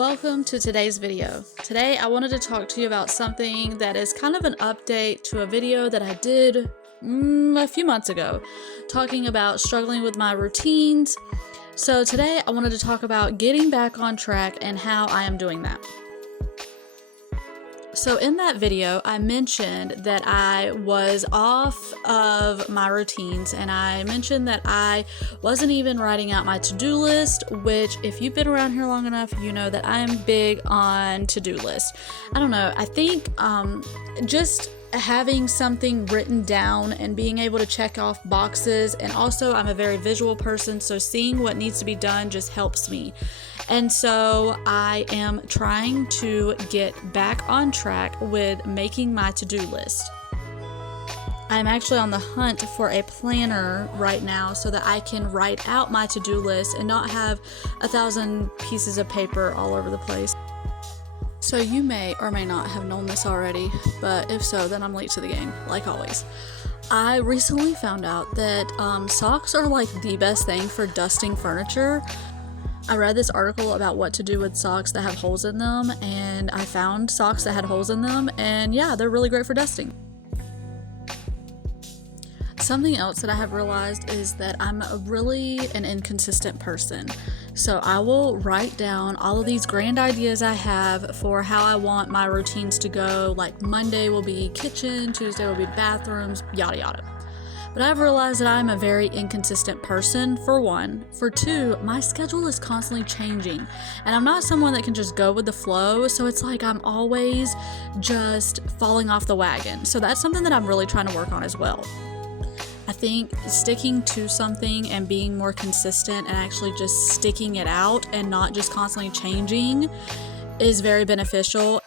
Welcome to today's video. Today I wanted to talk to you about something that is kind of an update to a video that I did a few months ago, talking about struggling with my routines. So today I wanted to talk about getting back on track and how I am doing that. So in that video, I mentioned that I was off of my routines, and I mentioned that I wasn't even writing out my to-do list, which if you've been around here long enough, you know that I am big on to-do lists. I don't know, I think just having something written down and being able to check off boxes, and also I'm a very visual person, so seeing what needs to be done just helps me. And so I am trying to get back on track with making my to-do list. I'm actually on the hunt for a planner right now so that I can write out my to-do list and not have 1,000 pieces of paper all over the place. So you may or may not have known this already, but if so, then I'm late to the game, like always. I recently found out that socks are like the best thing for dusting furniture. I read this article about what to do with socks that have holes in them, and I found socks that had holes in them, and yeah, they're really great for dusting. Something else that I have realized is that I'm really an inconsistent person. So I will write down all of these grand ideas I have for how I want my routines to go, like Monday will be kitchen, Tuesday will be bathrooms, yada yada. But I've realized that I'm a very inconsistent person, for one. For two, my schedule is constantly changing, and I'm not someone that can just go with the flow, so it's like I'm always just falling off the wagon. So that's something that I'm really trying to work on as well. I think sticking to something and being more consistent and actually just sticking it out and not just constantly changing is very beneficial.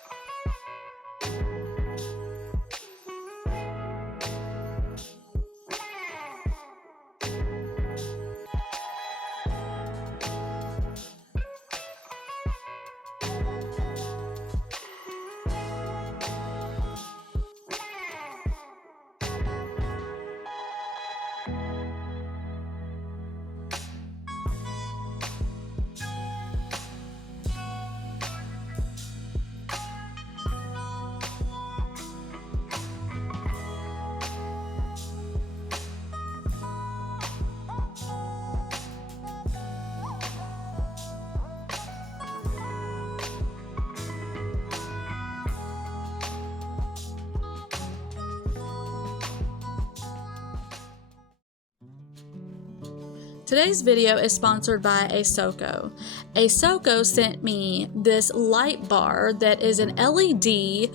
Today's video is sponsored by Asoko. Asoko sent me this light bar that is an LED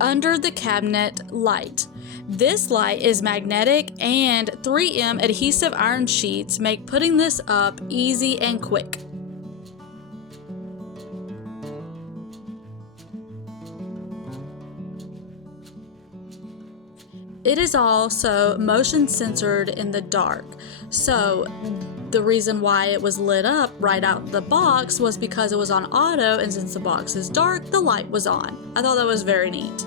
under the cabinet light. This light is magnetic, and 3M adhesive iron sheets make putting this up easy and quick. It is also motion censored in the dark. So the reason why it was lit up right out the box was because it was on auto, and since the box is dark, the light was on. I thought that was very neat.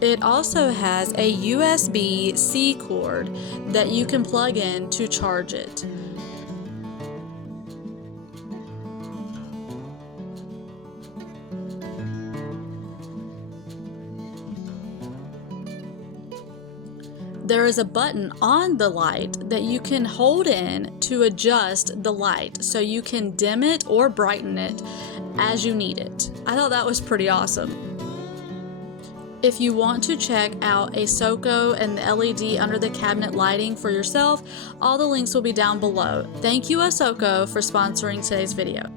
It also has a USB-C cord that you can plug in to charge it. There is a button on the light that you can hold in to adjust the light, so you can dim it or brighten it as you need it. I thought that was pretty awesome. If you want to check out Asoko and the LED under the cabinet lighting for yourself, all the links will be down below. Thank you, Asoko, for sponsoring today's video.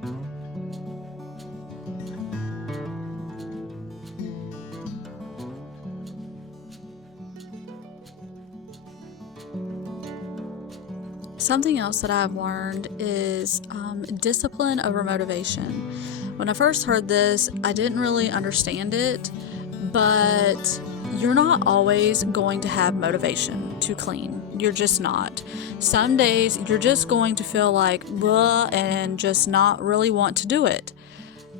Something else that I've learned is discipline over motivation. When I first heard this, I didn't really understand it, but you're not always going to have motivation to clean. You're just not. Some days you're just going to feel like blah and just not really want to do it.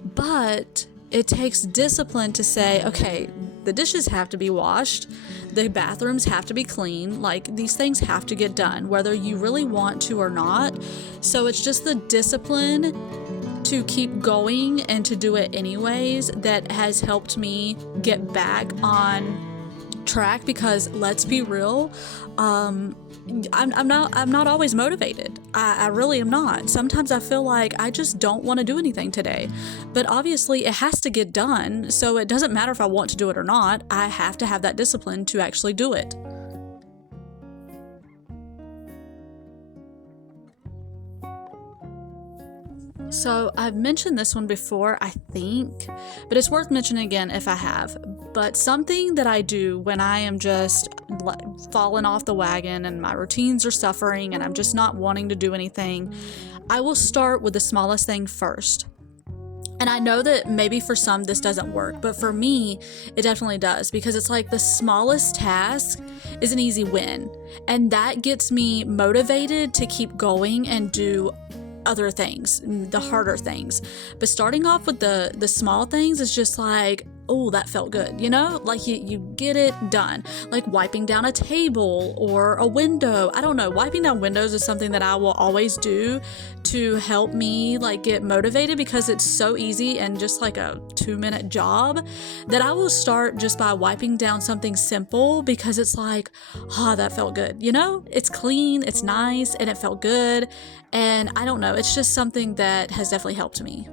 But it takes discipline to say, okay, the dishes have to be washed, the bathrooms have to be clean. Like, these things have to get done, whether you really want to or not. So it's just the discipline to keep going and to do it anyways that has helped me get back on track, because let's be real, I'm not always motivated. I really am not. Sometimes I feel like I just don't want to do anything today, but obviously it has to get done, so it doesn't matter if I want to do it or not. I have to have that discipline to actually do it. So I've mentioned this one before, I think, but it's worth mentioning again if I have. But something that I do when I am just falling off the wagon and my routines are suffering and I'm just not wanting to do anything, I will start with the smallest thing first. And I know that maybe for some this doesn't work, but for me, it definitely does, because it's like the smallest task is an easy win. And that gets me motivated to keep going and do other things, the harder things. But starting off with the small things is just like, oh, that felt good, you know? Like you get it done. Like wiping down a table or a window. I don't know. Wiping down windows is something that I will always do to help me like get motivated, because it's so easy and just like a 2-minute job that I will start just by wiping down something simple, because it's like, that felt good, you know? It's clean, it's nice, and it felt good. And I don't know, it's just something that has definitely helped me.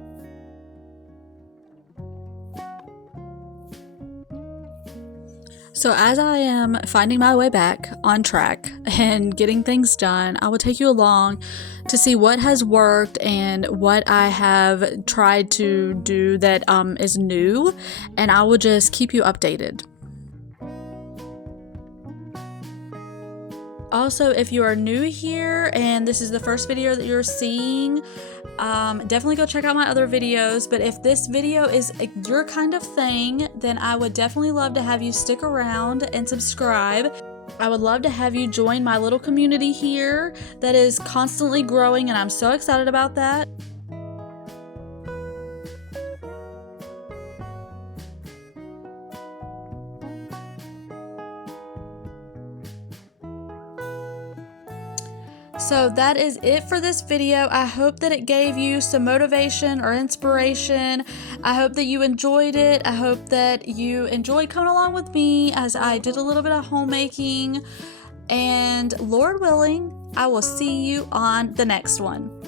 So as I am finding my way back on track and getting things done, I will take you along to see what has worked and what I have tried to do that is new, and I will just keep you updated. Also, if you are new here and this is the first video that you're seeing, definitely go check out my other videos. But if this video is your kind of thing, then I would definitely love to have you stick around and subscribe. I would love to have you join my little community here that is constantly growing, and I'm so excited about that. So that is it for this video. I hope that it gave you some motivation or inspiration. I hope that you enjoyed it. I hope that you enjoyed coming along with me as I did a little bit of homemaking. And Lord willing, I will see you on the next one.